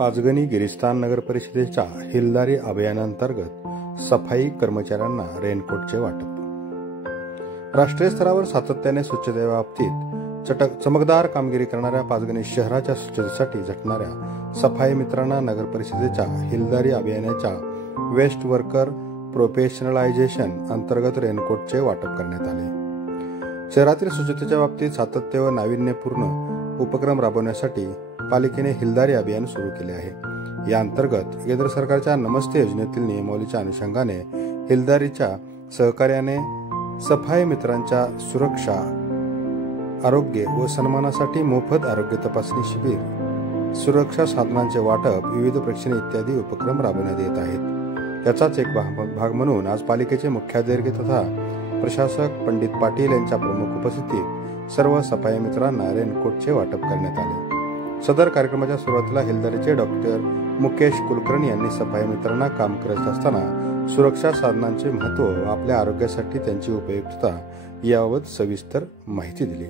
पाचगणी गिरीस्थान नगर परिषदेच्या हिलदारी अभियानांतर्गत सफाई कर्मचाऱ्यांना रेनकोटचे वाटप। राष्ट्रीय स्तरावर सातत्याने स्वच्छतेबाबतीत चमकदार कामगिरी करणाऱ्या पाचगणी शहराच्या स्वच्छतेसाठी झटणाऱ्या सफाई मित्रांना नगर परिषदेच्या हिलदारी अभियानाच्या वेस्ट वर्कर प्रोफेशनलायझेशन अंतर्गत रेनकोटचे वाटप करण्यात आले। शहरातील स्वच्छतेच्या बाबतीत सातत्य व नाविन्यपूर्ण उपक्रम राबवण्यासाठी पालिकेने हिलदारी अभियान सुरू केले आहे। या अंतर्गत केंद्र सरकारच्या नमस्ते योजनेतील नियमावलीच्या अनुषंगाने हिलदारीच्या सहकार्याने सफाई मित्रांच्या सुरक्षा, आरोग्य व सन्मानासाठी मोफत आरोग्य तपासणी शिबिर, सुरक्षा साधनांचे वाटप, विविध प्रेक्षणे इत्यादी उपक्रम राबवण्यात येत आहेत। त्याचाच एक भाग म्हणून आज पालिकेचे मुख्याधिकारी तथा प्रशासक पंडित पाटील यांच्या प्रमुख उपस्थितीत सर्व सफाई मित्रांना रेनकोटचे वाटप करण्यात आले। सदर कार्यक्रमाच्या सुरुवातीला हिलदारीचे डॉक्टर मुकेश कुलकर्णी यांनी सफाई मित्रांना काम करत असताना सुरक्षा साधनांचे महत्त्व व आपल्या आरोग्यासाठी त्यांची उपयुक्तता याबाबत सविस्तर माहिती दिली।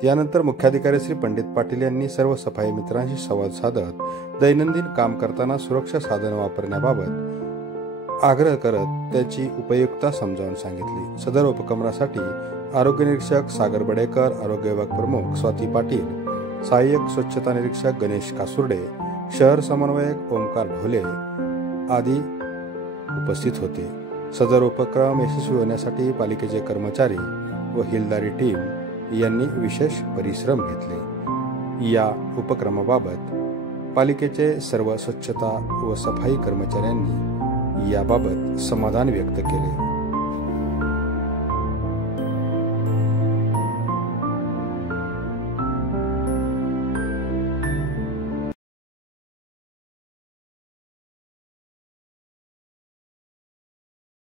त्यानंतर मुख्याधिकारी श्री पंडित पाटील यांनी सर्व सफाई मित्रांशी संवाद साधत दैनंदिन काम करताना सुरक्षा साधन वापरण्याबाबत आग्रह करत त्याची उपयुक्तता समजावून सांगितली। सदर उपक्रमासाठी आरोग्य निरीक्षक सागर बडेकर, आरोग्य विभाग प्रमुख स्वाती पाटील, सहाय्यक स्वच्छता निरीक्षक गणेश कासुर्डे, शहर समन्वयक ओमकार ढोले आदी उपस्थित होते। सदर उपक्रम यशस्वी होण्यासाठी पालिकेचे कर्मचारी व हिलदारी टीम यांनी विशेष परिश्रम घेतले। या उपक्रमाबाबत पालिकेचे सर्व स्वच्छता व सफाई कर्मचाऱ्यांनी याबाबत समाधान व्यक्त केले।